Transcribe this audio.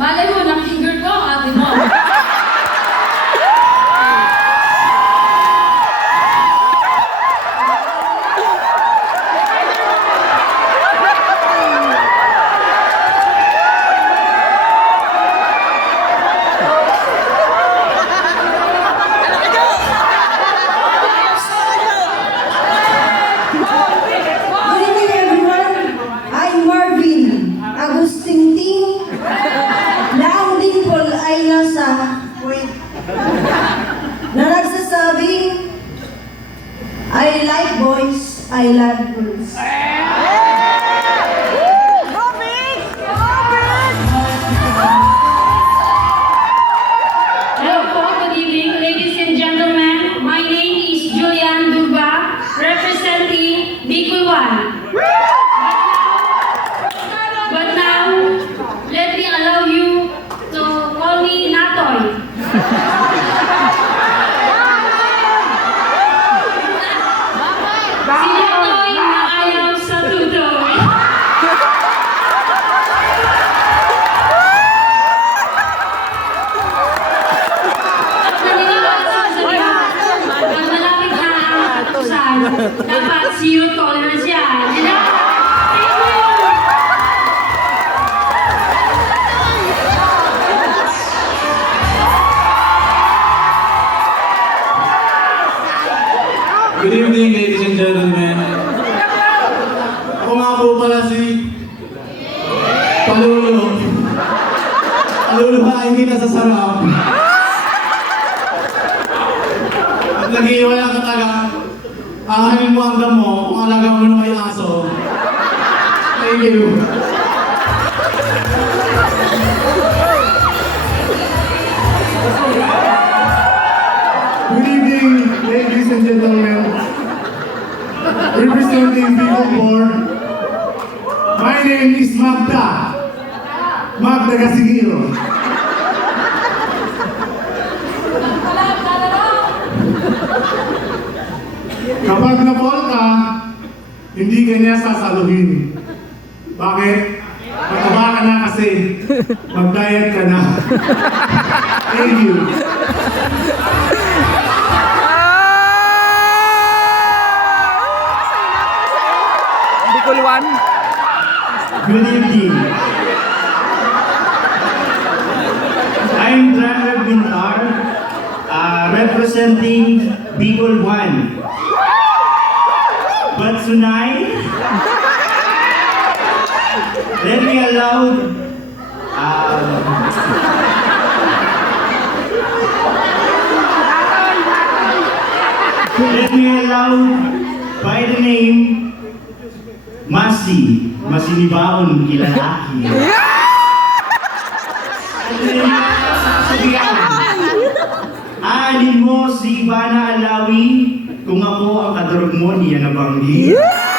मालूम ना na I like boys, I love girls. Dapat zero tolerance yan. Good evening, ladies and gentlemen. Ako nga po pala si Palulo. Palulo ba hindi nasasarap? At talaga. Ahanin mo ang damo kung alaga mo ng may aso. Thank you. Good evening, ladies and gentlemen. Representing Vivo Board, my name is Magda. Magda Casigiro. Hindi ka niya sasaluhin. Bakit? Mataba ka na kasi. Mag-diet ka na. Thank you. Bicol 1. Good evening. I'm Driver Bintar, uh, representing Bicol 1. But tonight, let me allow um, let me allow by the name Masi, masinibaon kilalaki. Alin mo si Ivana Alawi? Kung ako ang kadurog mo niya na banggi. Super